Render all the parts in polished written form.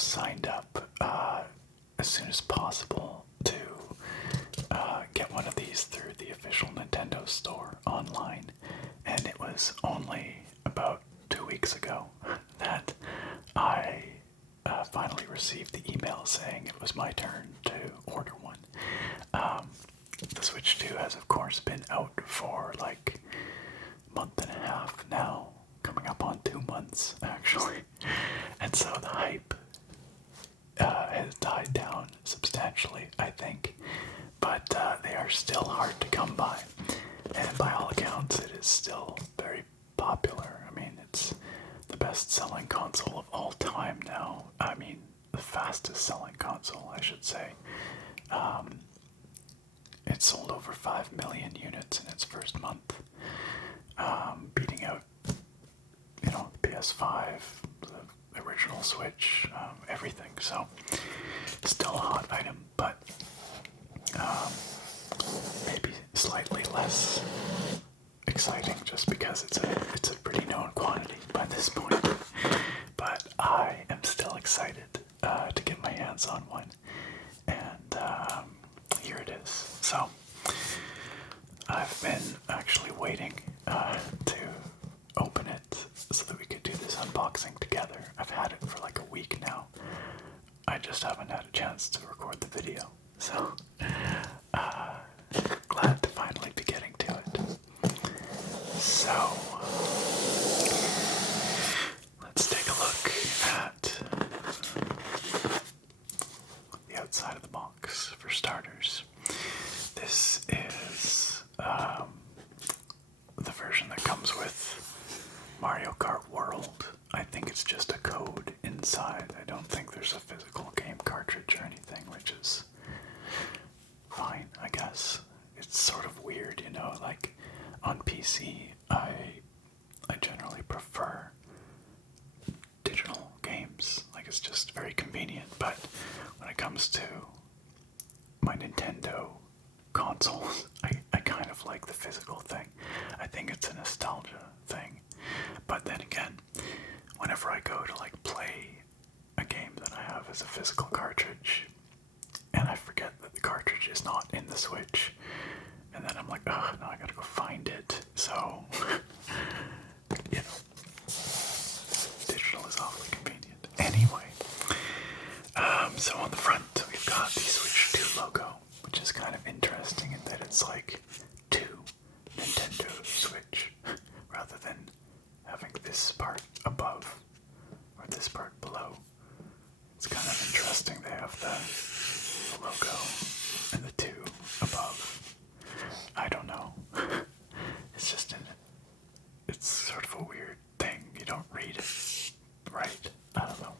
signed up as soon as possible to get one of these through the official Nintendo store online, and it was only about 2 weeks ago that I finally received the email saying it was my turn to order one. The Switch 2 has, of course, been out for like a month and a half now, coming up on 2 months actually, and so the hype has died down substantially, I think, but they are still hard to come by, and by all accounts it is still very popular. I mean, it's the best-selling console of all time now. I mean, the fastest-selling console, I should say. It sold over 5 million units in its first month, beating out, the PS5, the original Switch, everything. So, still a hot item, but maybe slightly less exciting just because it's a pretty known quantity by this point. But I am still excited to get my hands on one, and here it is. So I've been actually waiting to open it so that we could do this unboxing together. I've had it for like a week now. I just haven't had a chance to record the video, so glad to finally be getting to it. So let's take a look at the outside of the box for starters. This is the version that comes with Mario Kart World. I think it's just a code inside. I don't think there's a physical game cartridge or anything, which is fine, I guess. It's sort of weird, like on PC, I generally prefer digital games. Like, it's just very convenient, but when it comes to my Nintendo consoles, I kind of like the physical thing. I think it's a nostalgia thing. But then again, whenever I go to like play a game that I have as a physical cartridge, and I forget that the cartridge is not in the Switch, and then I'm like, oh, now I gotta go find it. So, digital is awfully convenient. Anyway, so on the front, we've got the Switch 2 logo, which is kind of interesting in that it's like 2 Nintendo Switch, rather than having this part above or this part below. It's kind of interesting. They have the logo and the 2 above. I don't know. It's just it's sort of a weird thing. You don't read it right. I don't know.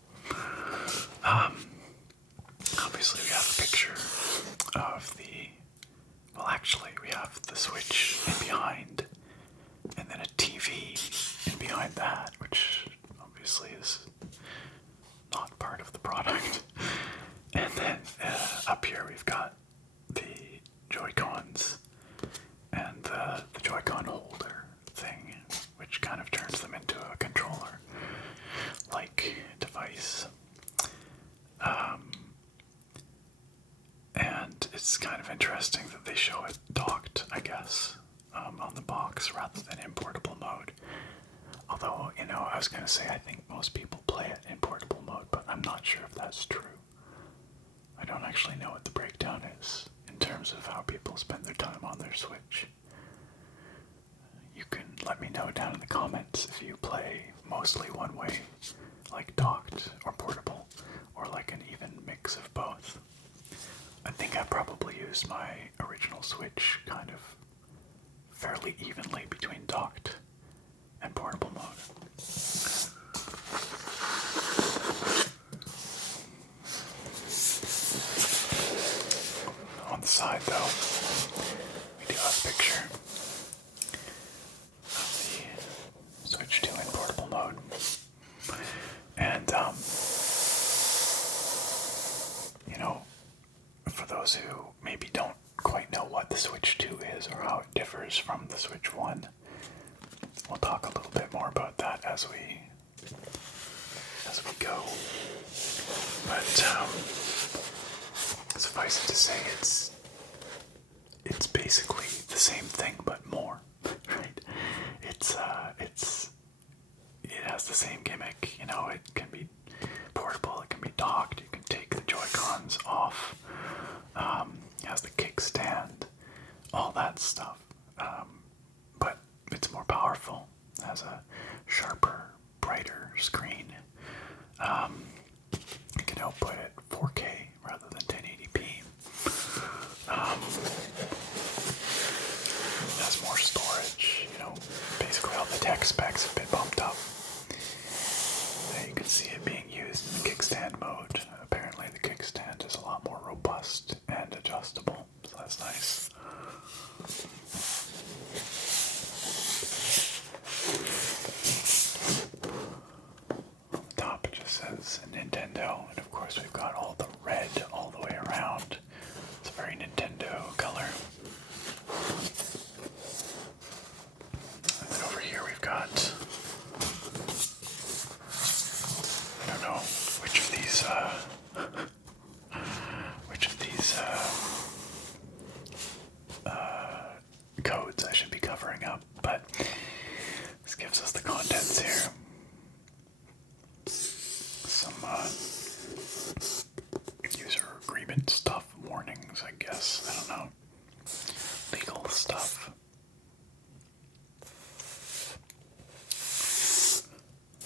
Obviously we have a picture of we have the Switch in behind, and then a TV in behind that, which obviously is not part of the product. And then up here we've got the Joy-Cons and the Joy-Con holder thing, which kind of turns them into a controller-like device. And it's kind of interesting that they show it docked, I guess, on the box rather than in portable mode. Although, I was going to say I think most people play it in portable mode, but I'm not sure if that's true. I don't actually know what the breakdown is in terms of how people spend their time on their Switch. You can let me know down in the comments if you play mostly one way, like docked or portable, or like an even mix of both. I think I probably used my original Switch kind of fairly evenly between docked and portable mode. On the side, though, we do have a picture of the Switch 2 in portable mode. And, for those who maybe don't quite know what the Switch 2 is or how it differs from the Switch 1, we'll talk a little bit more about that as we go. But suffice it to say, it's basically the same thing but more, right? It has the same gimmick. You know, it can be portable, it can be docked, you can take the Joy-Cons off. It has the kickstand, all that stuff. But it's more powerful. It has a sharper, brighter screen. It can output at 4K rather than 1080p. It has more storage. You know, basically all the tech specs have been bumped up. There you can see it being used in the kickstand mode. Apparently the kickstand is a lot more robust and adjustable, so that's nice. On the top it just says Nintendo, and of course we've got all the red all the way around. It's a very Nintendo color. And then over here we've got, I don't know which of these codes I should be covering up, but this gives us the contents here. Some user agreement stuff, warnings, I guess. I don't know. Legal stuff.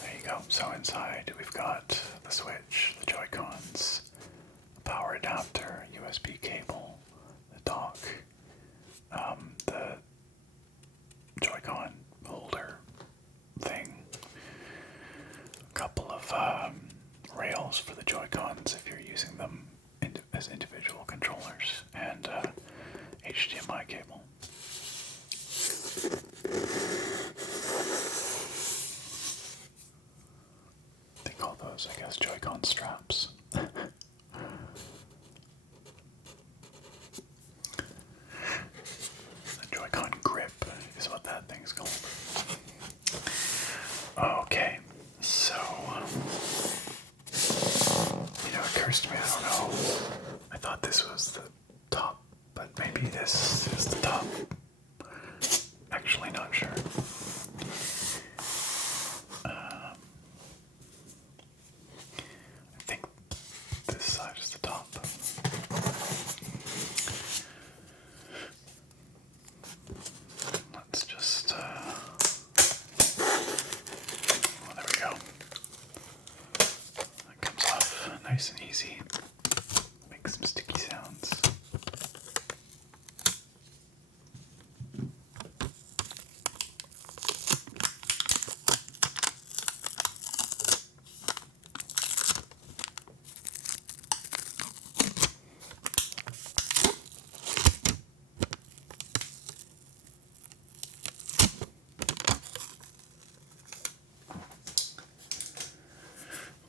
There you go. So inside we've got the Switch, the Joy-Cons, the power adapter, USB cable, the dock, the Joy-Con holder thing, a couple of rails for the Joy-Cons if you're using them as individual controllers, and HDMI cable. They call those, I guess, Joy-Con straps. The Joy-Con grip is what that thing's called. Okay, so, it occurs to me, I don't know, I thought this was the top, but maybe this is the top. Actually, not sure. I think this side is the top. Let's just, well, there we go. That comes off nice and easy. Make some sticky sounds.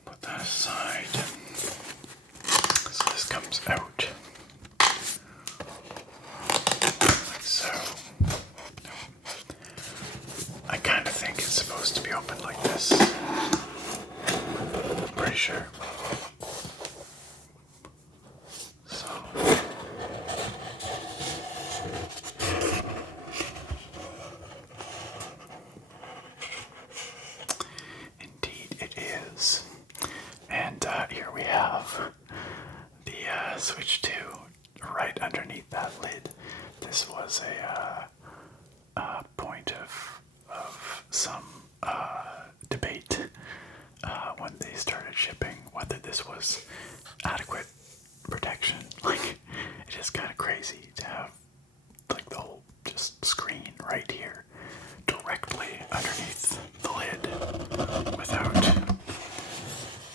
Put that aside. So this comes out. Like so. I kind of think it's supposed to be open like this. I'm pretty sure. So. Indeed it is. And here we have the Switch 2 right underneath that lid. This was a point of some debate when they started shipping whether this was adequate protection. Like, it is kind of crazy to have like the whole just screen right here directly underneath the lid without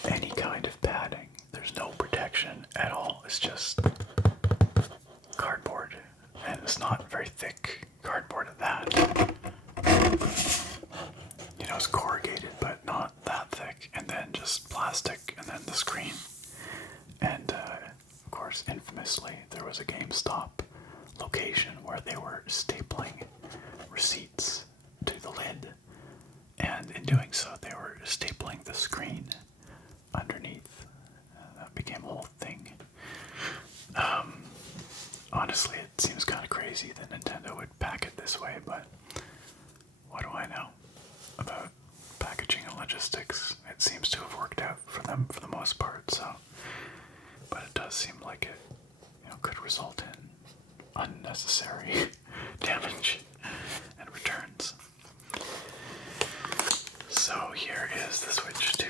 any kind of padding. There's no protection at all. It's just cardboard, and it's not very thick cardboard at that. It's corrugated, but not that thick, and then just plastic, and then the screen. And of course, infamously, there was a GameStop location where they were stapling receipts to the lid, and in doing so, they were stapling the screen underneath. logistics, it seems to have worked out for them for the most part. So, but it does seem like it, could result in unnecessary damage and returns. So here is the switch to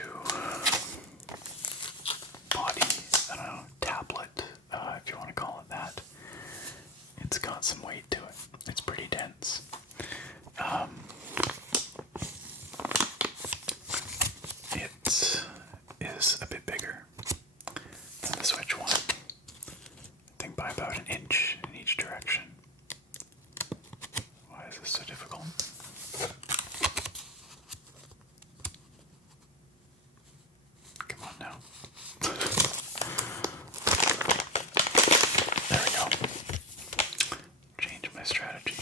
body, I don't know, tablet, if you want to call it that. It's got some weight to it. It's pretty dense. It is a bit bigger than the Switch 1. I think by about an inch in each direction. Why is this so difficult? Come on now. There we go. Change my strategy.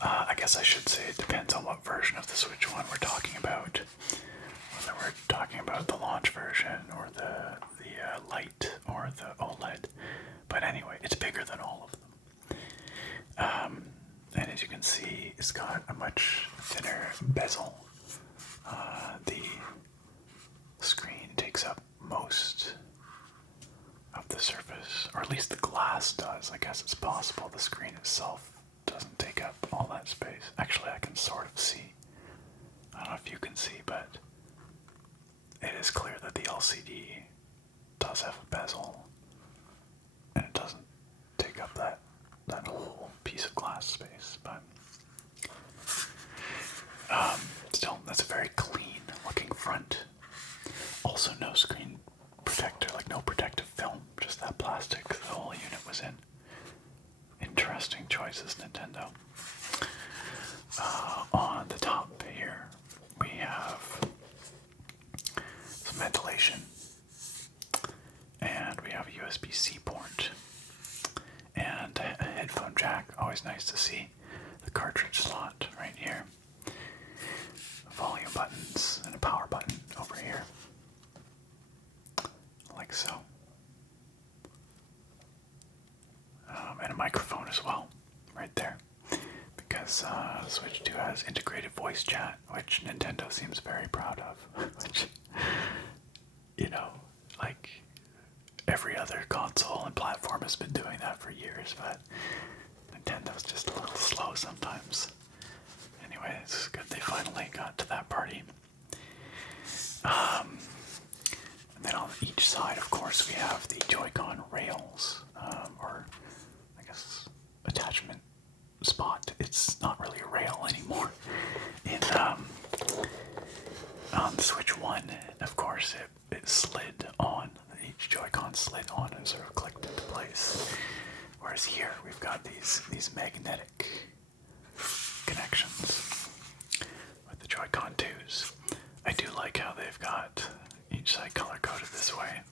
I guess I should say it depends on what version of the Switch 1 we're talking about. Whether we're talking about the launch version or the Lite or the OLED. But anyway, it's bigger than all of them. And as you can see, it's got a much thinner bezel. The screen takes up most of the surface, or at least the glass does. I guess it's possible the screen itself doesn't take up all that space. Actually, I can sort of see. I don't know if you can see, but it is clear that the LCD does have a bezel, and it doesn't take up that whole piece of glass space. But still, that's a very clean looking front. Also, no screen protector, like no protective film, just that plastic the whole unit was in. Interesting choices, Nintendo. On the top here, we have some ventilation, and we have a USB-C port, and a headphone jack. Always nice to see. The cartridge slot right here. Volume buttons and a power button over here, like so. And a microphone as well, right there. Because the Switch 2 has integrated voice chat, which Nintendo seems very proud of. Which, like every other console and platform has been doing that for years, but Nintendo's just a little slow sometimes. Anyway, it's good they finally got to that party. And then on each side, of course, we have the Joy-Con rails, or I guess attachment spot. It's not really a rail anymore. On the Switch 1, of course, it slid on. Each Joy-Con slid on and sort of clicked into place. Whereas here, we've got these magnetic connections with the Joy-Con 2s. I do like how they've got each side color-coded this way,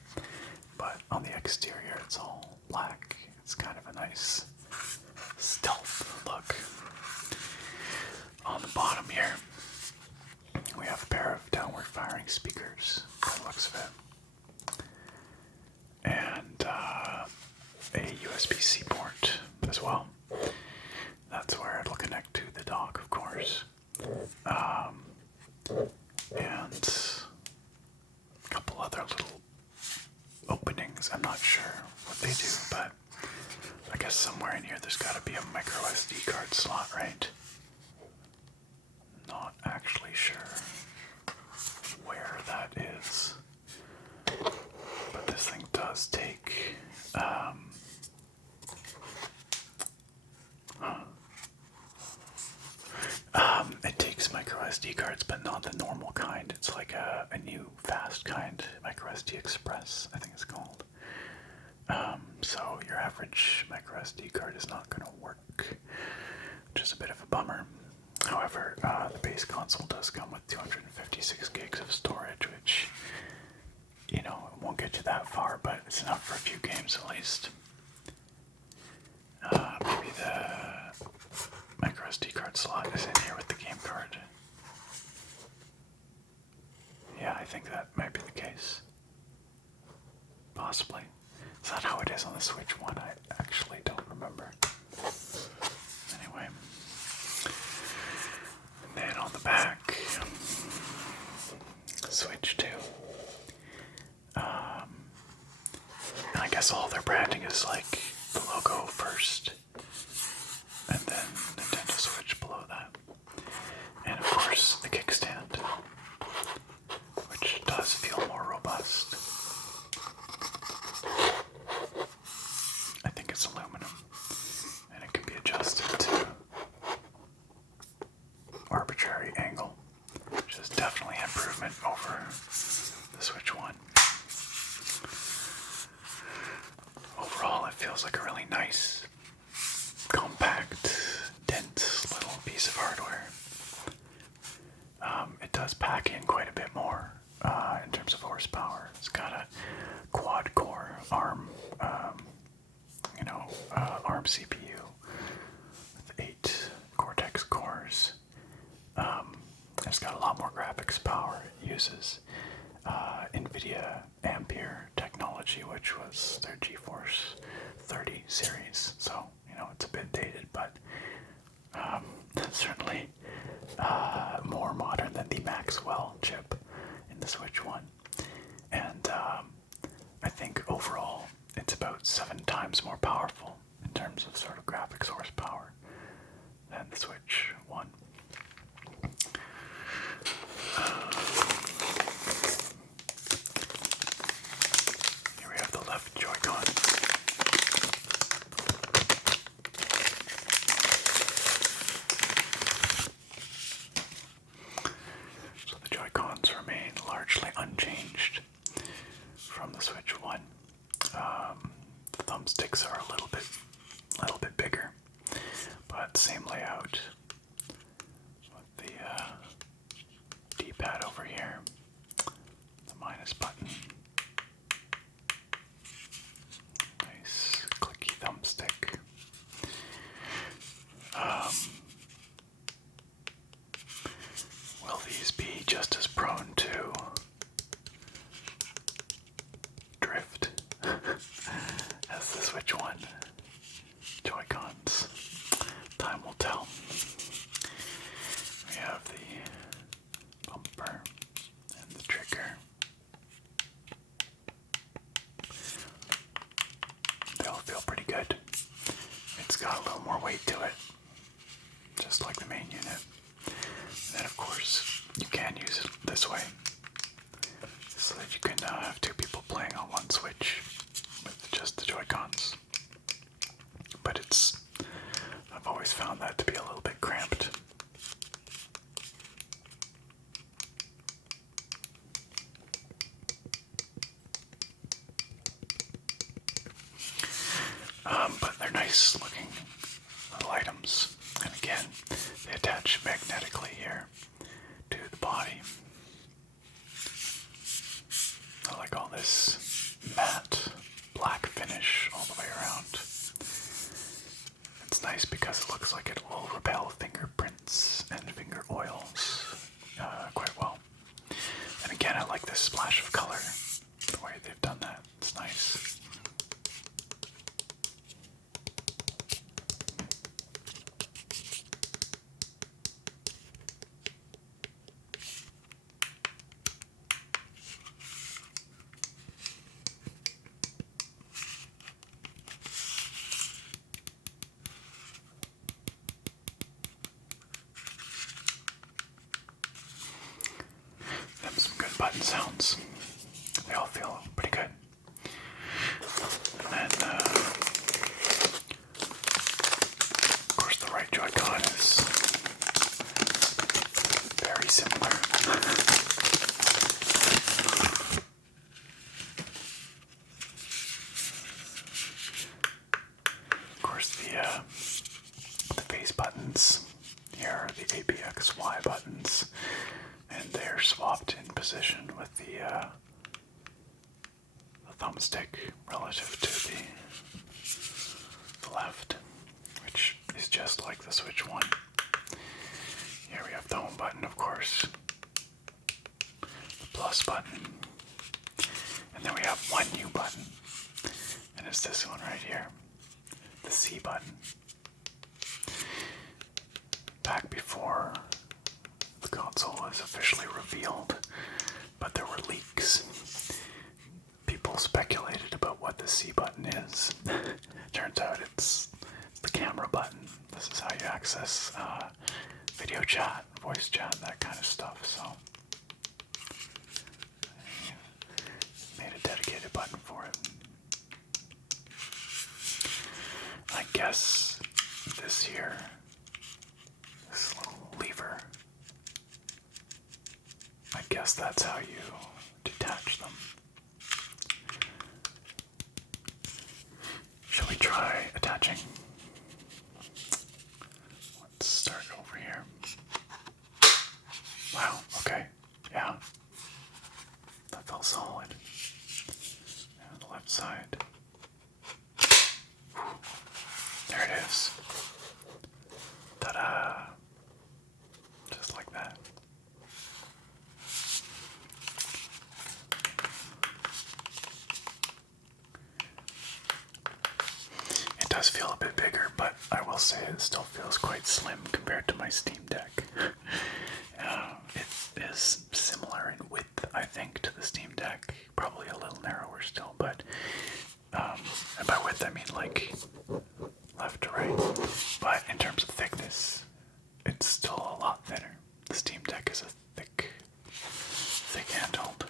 but on the exterior it's all black. It's kind of a nice stealth look. On the bottom here, we have a pair of downward-firing speakers, by the looks of it, and a USB-C port as well. That's where it'll connect to the dock, of course. And a couple other little openings. I'm not sure what they do, but I guess somewhere in here there's got to be a micro SD card slot, right? Not actually sure where that is. But this thing does take it takes micro SD cards, but not the normal kind. It's like a new fast kind, micro SD Express, I think it's called. So your average micro SD card is not going to work, which is a bit of a bummer. However, the base console does come with 256 gigs of storage, which, it won't get you that far, but it's enough for a few games at least. Maybe the micro SD card slot is in here with the game card. Yeah, I think that might be the case. Possibly. Is that how it is on the Switch 1? I actually don't remember. Anyway. branding is like the logo first, and then Nintendo Switch below that. And of course, the kickstand, which does feel more robust. I think it's aluminum, and it can be adjusted to arbitrary angle, which is definitely an improvement over the Switch 1. Overall, it feels like a really nice, compact, dense little piece of hardware. It does pack in quite a bit more in terms of horsepower. It's got a quad-core ARM, ARM CPU with 8 Cortex cores. It's got a lot more graphics power. It uses NVIDIA Ampere technology, which was their GeForce 30 series. So, it's a bit dated, but certainly more modern than the Maxwell chip in the Switch 1. And I think overall it's about 7 times more powerful in terms of sort of graphics horsepower than the Switch 1. Here we have the left Joy-Con. So the Joy-Cons remain largely unchanged from the Switch 1. The thumbsticks are a little bit bigger, but same layout with the D-pad over here, the minus button, nice clicky thumbstick. Will these be just as prone to drift as the Switch 1 Joy-Cons? Time will tell. We have the bumper and the trigger. They all feel pretty good. It's got a little more weight to it, just like the main unit. And then of course, you can use it this way, so that you can have 2 people playing on one Switch with just the Joy-Cons. But I've always found that to be a little bit cramped. But they're nice looking little items. And again, they attach magnetically here to the body. I like all this matte black finish all the way around. It's nice because it looks like it will repel fingerprints and finger oils quite well. And again, I like this splash of color, the way they've done that. It's nice. Some good button sounds. They all feel pretty good. And of course the right Joy-Con is very similar. Of course the face buttons here are the APXY buttons, and they're swapped in position with the thumbstick relative to the left, which is just like the Switch 1. Here we have the home button, of course, the plus button, and then we have one new button, and it's this one right here, the C button. Back before the console was officially revealed, but there were leaks. People speculated about what the C button is, video chat, voice chat, that kind of stuff. So I made a dedicated button for it. I guess this here, this little lever, I guess that's how you detach them. Shall we try attaching? Let's start over here. Wow, okay, yeah. That felt solid. And the left side. There it is. Ta-da! Just like that. It does feel a bit bigger, but I will say it still feels quite slim compared to my Steam Deck. It is similar in width, I think, to the Steam Deck. Probably a little narrower still, but and by width I mean like left to right. But in terms of thickness, it's still a lot thinner. The Steam Deck is a thick handheld.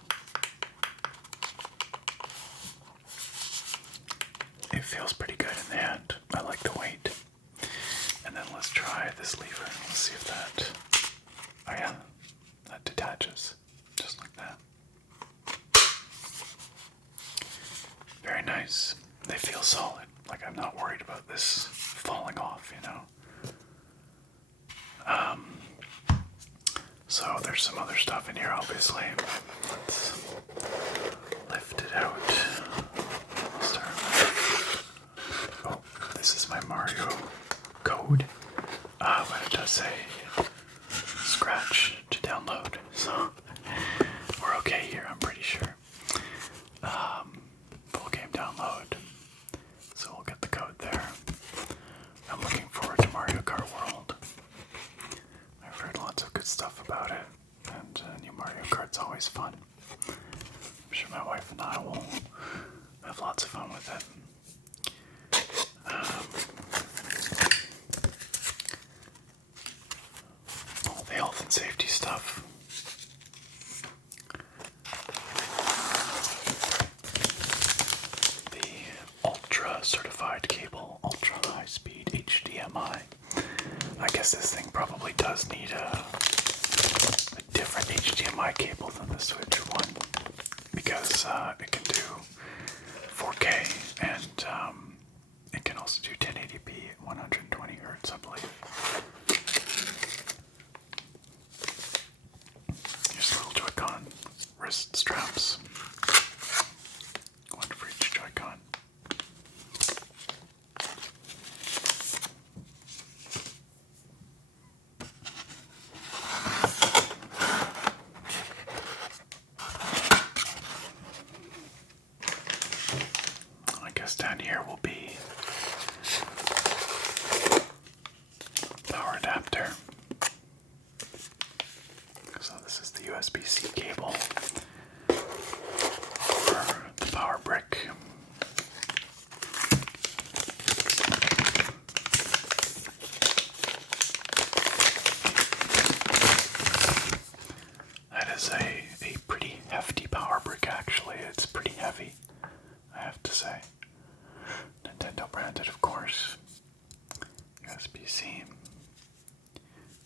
It feels pretty good in the hand. I like the weight. And then let's try this lever. Let's see if that, oh yeah, that detaches just like that. Very nice. They feel solid. Like I'm not worried about this falling off, you know. So there's some other stuff in here, obviously. Let's lift it out. I'll start with, oh, this is my Mario code. But it does say scratch to download, so we're okay here, I'm pretty sure. Full game download. So we'll get the code there. I'm looking forward to Mario Kart World. I've heard lots of good stuff about it, and new Mario Kart's always fun. I'm sure my wife and I will have lots of fun with it. All the health and safety stuff. Ultra certified cable, ultra high speed HDMI. I guess this thing probably does need a different HDMI cable than the Switch one, because it can do 4K and it can also do 1080p at 120 hertz, I believe. Here's little Joy-Con wrist straps. One for each Joy-Con. Down here will be power adapter. So this is the USB-C cable for the power brick. That is a pretty hefty power brick, actually. It's pretty heavy, I have to say. Nintendo branded, of course. USB-C.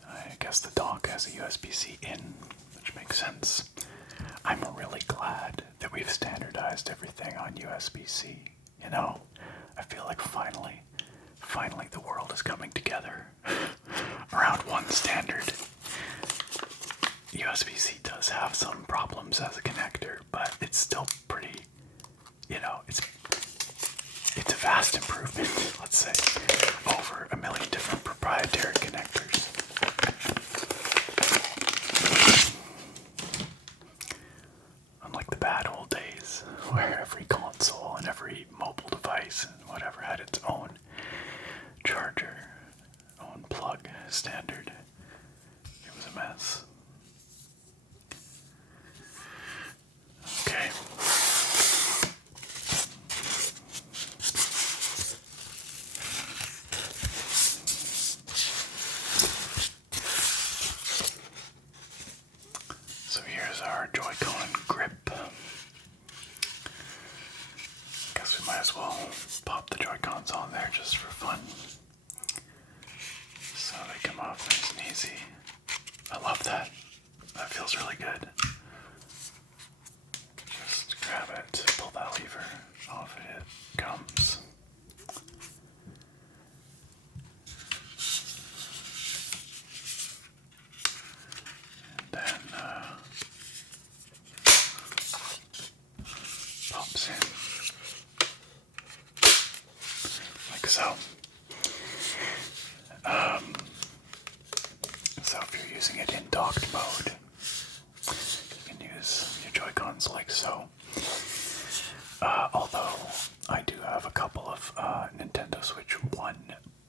I guess the dock has a USB-C in, which makes sense. I'm really glad that we've standardized everything on USB-C. You know, I feel like finally the world is coming together around one standard. USB-C does have some problems as a connector, but it's still pretty, you know, it's a vast improvement, let's say, over a million different proprietary connectors. Unlike the bad old days, where every console and every mobile device and whatever had its own charger, own plug standard. It was a mess. I love that. That feels really good. Just grab it, pull that lever, off it comes. And then pops in like so. So if you're using it in docked mode, you can use your Joy-Cons like so. Although I do have a couple of Nintendo Switch 1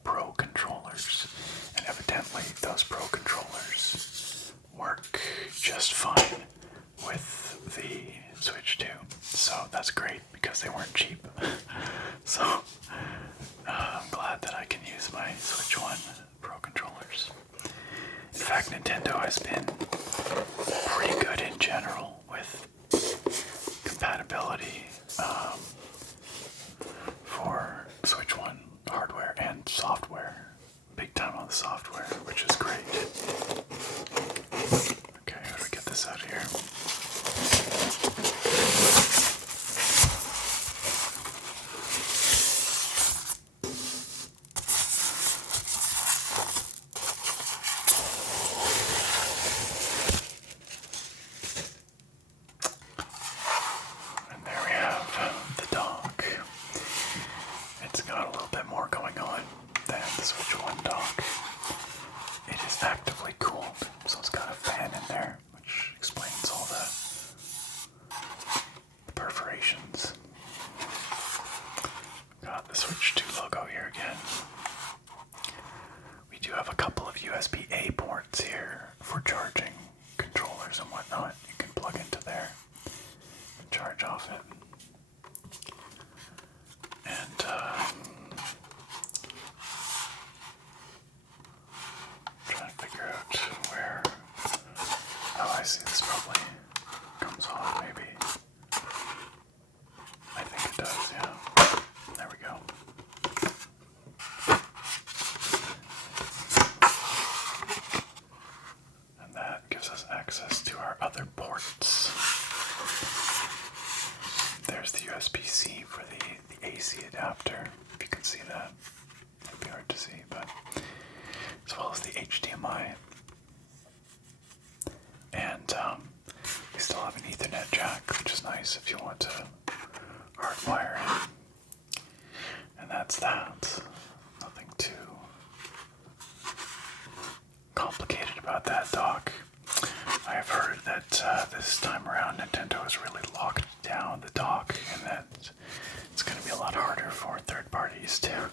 Pro controllers, and evidently those Pro controllers work just fine with the Switch 2. So that's great because they weren't cheap. So I'm glad that I can use my Switch 1 Pro controllers. In fact, Nintendo has been pretty good in general with compatibility for Switch 1 hardware and software. Big time on the software, which is great. Okay, how do we get this out of here? And there we have the dock. It's got a little bit more going on than the Switch 1 dock. It is actively cooled, so it's got a fan in there, which explains all the perforations. Got the Switch 2 logo here again. We do have a couple of USB-A ports here for charging controllers and whatnot. You can plug into there and charge off it. And trying to figure out where. Oh, I see. This probably comes on, maybe. I think it does, yeah. There we go. And that gives us access to our other ports. There's the USB-C for the AC adapter, if you can see that. It'd be hard to see, but as well as the HDMI. And we still have an Ethernet jack, which is nice if you want to hardwire it. And that's that. Nothing too complicated about that dock. I have heard that this time around Nintendo has really locked down the dock, and that it's going to be a lot harder for third parties to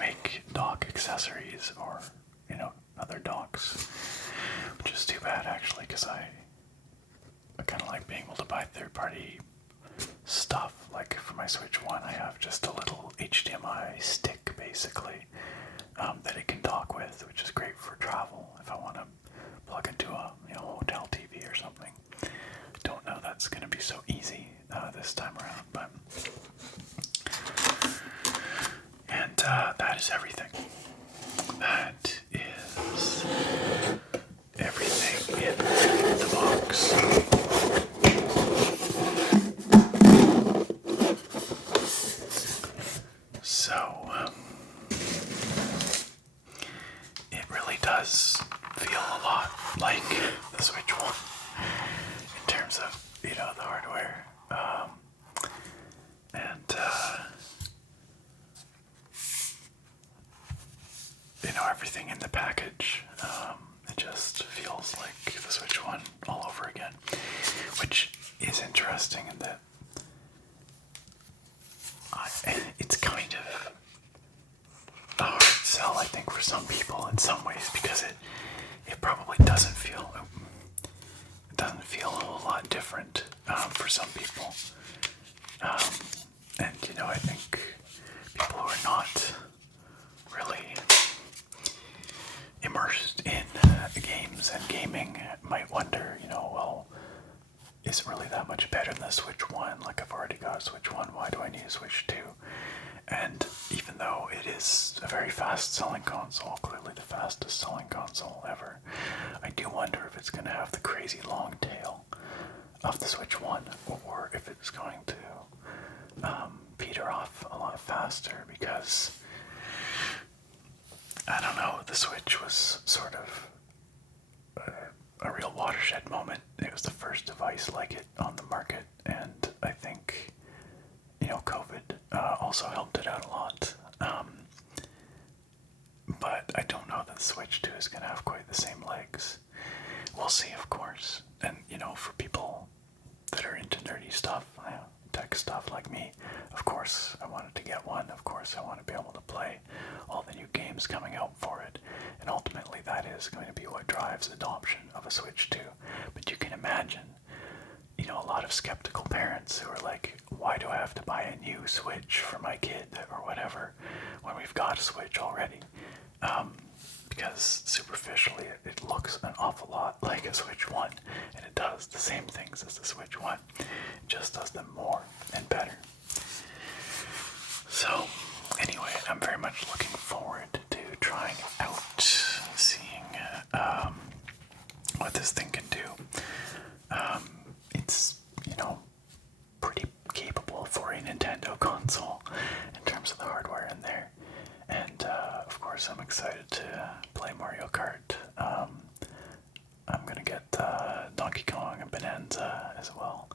make dock accessories or, other docks, which is too bad actually, because I kind of like being able to buy third party stuff. Like for my Switch 1, I have just a little HDMI stick basically that it can dock with, which is great for travel if I want to plug into a hotel TV or something. Don't know that's going to be so easy this time around, but and that is everything. That is everything in the box. So it really does feel a lot like the Switch 1 in terms of, the hardware. Everything in the package. It just feels like the Switch 1 all over again, which is interesting in that it's kind of a hard sell, I think, for some people in some ways, because it probably doesn't feel a whole lot different for some people. And I think people who are not really immersed in games and gaming might wonder, well, is it really that much better than the Switch 1? Like, I've already got a Switch 1, why do I need a Switch 2? And even though it is a very fast-selling console, clearly the fastest-selling console ever, I do wonder it's going to have the crazy long tail of the Switch 1, or if it's going to peter off a lot faster, because I don't know, the Switch was sort of a real watershed moment. It was the first device like it on the market, and I think, COVID also helped it out a lot. But I don't know that the Switch 2 is going to have quite the same legs. We'll see, of course. And, for people that are into nerdy stuff, tech stuff like me, of course I wanted to get one. Of course I want to be able to play all the new games coming out for it. And ultimately that is going to be what drives adoption of a Switch 2. But you can imagine, a lot of skeptical parents who are like, why do I have to buy a new Switch for my kid or whatever when we've got a Switch already? Because superficially it looks an awful lot like a Switch 1, and it does the same things as the Switch 1, it just does them more and better. So anyway, I'm very much looking forward to trying out, seeing what this thing can do. It's, pretty capable for a Nintendo console in terms of the hardware in there. And of course I'm excited to play Mario Kart. I'm gonna get Donkey Kong and Bonanza as well.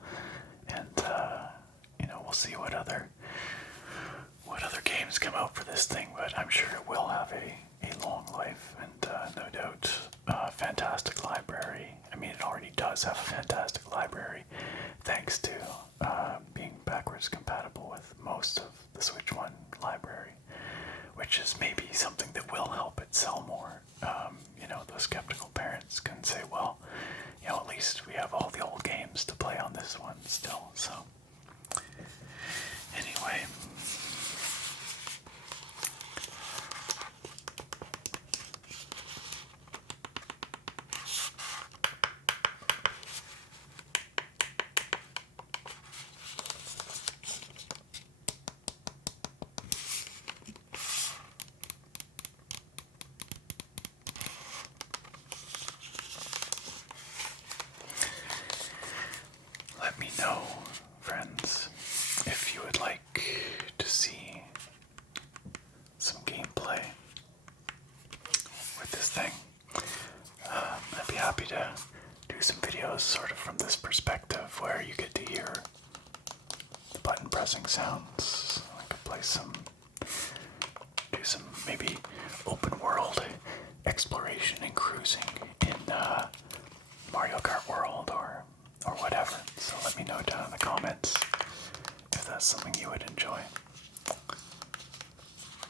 And we'll see what other games come out for this thing, but I'm sure it will have a long life, and no doubt fantastic library. I mean, it already does have a fantastic library, thanks to being backwards compatible with most of the Switch 1 library, which is maybe something that will help it sell more. Those skeptical parents can say, well, at least we have all the old games to play on this one still. So anyway, let me know, friends, if you would like to see some gameplay with this thing. I'd be happy to do some videos sort of from this perspective, where you get to hear the button pressing sounds. I could do some maybe open world exploration and cruising in Mario Kart World or whatever. So let me know down in the comments if that's something you would enjoy.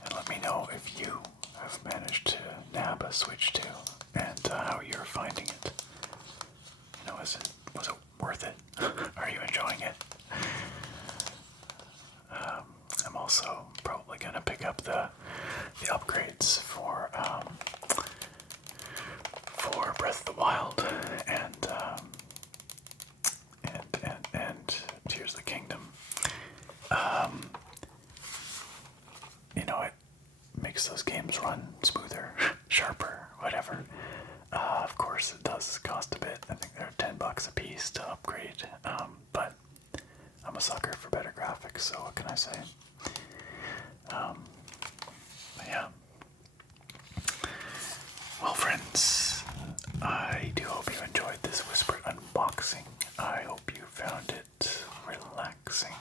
And let me know if you have managed to nab a Switch 2 and how you're finding it. Was it worth it? Are you enjoying it? I'm also probably going to pick up the upgrades for Breath of the Wild and Tears of the Kingdom. It makes those games run smoother, sharper, whatever. Of course, it does cost a bit. I think they're $10 a piece to upgrade. But I'm a sucker for better graphics, so what can I say? But yeah. Well, friends, I do hope you enjoyed this whispered unboxing. I hope you found it relaxing.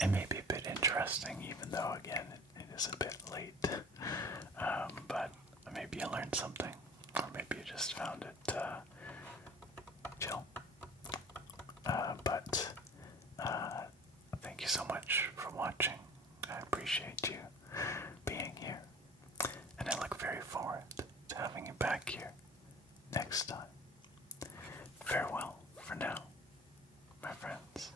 It may be a bit interesting, even though, again, it is a bit late. But maybe you learned something, or maybe you just found it chill. But thank you so much for watching. I appreciate you being here, and I look very forward to having you back here next time. Farewell for now, my friends.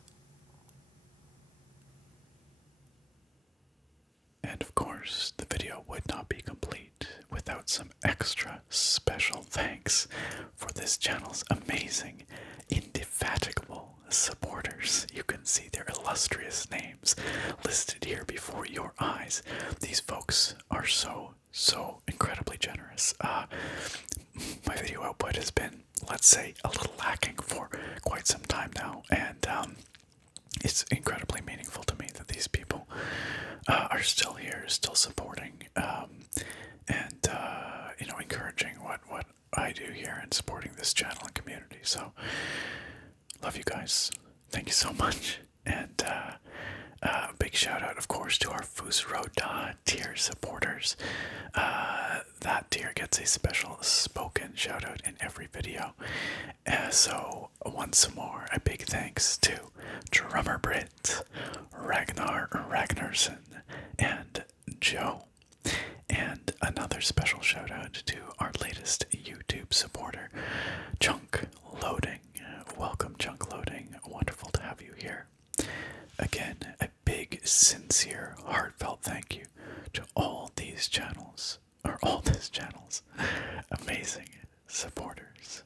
And of course, the video would not be complete without some extra special thanks for this channel's amazing, indefatigable supporters. You can see their illustrious names listed here before your eyes. These folks are so incredibly generous. My video output has been, let's say, a little lacking for quite some time now, and it's incredibly meaningful to me that these people are still here, still supporting, and encouraging what I do here and supporting this channel and community. So, love you guys. Thank you so much, and a big shout out, of course, to our Fusroda tier supporters. That tier gets a special spoken shout out in every video. So, once more, a big thanks to Drummer Brit, Ragnar Ragnarsson, and Joe. And another special shout out to our latest YouTube supporter, Chunk Loading. Welcome, Chunk Loading. Wonderful to have you here. Again, a big, sincere, heartfelt thank you to all these channels, amazing supporters.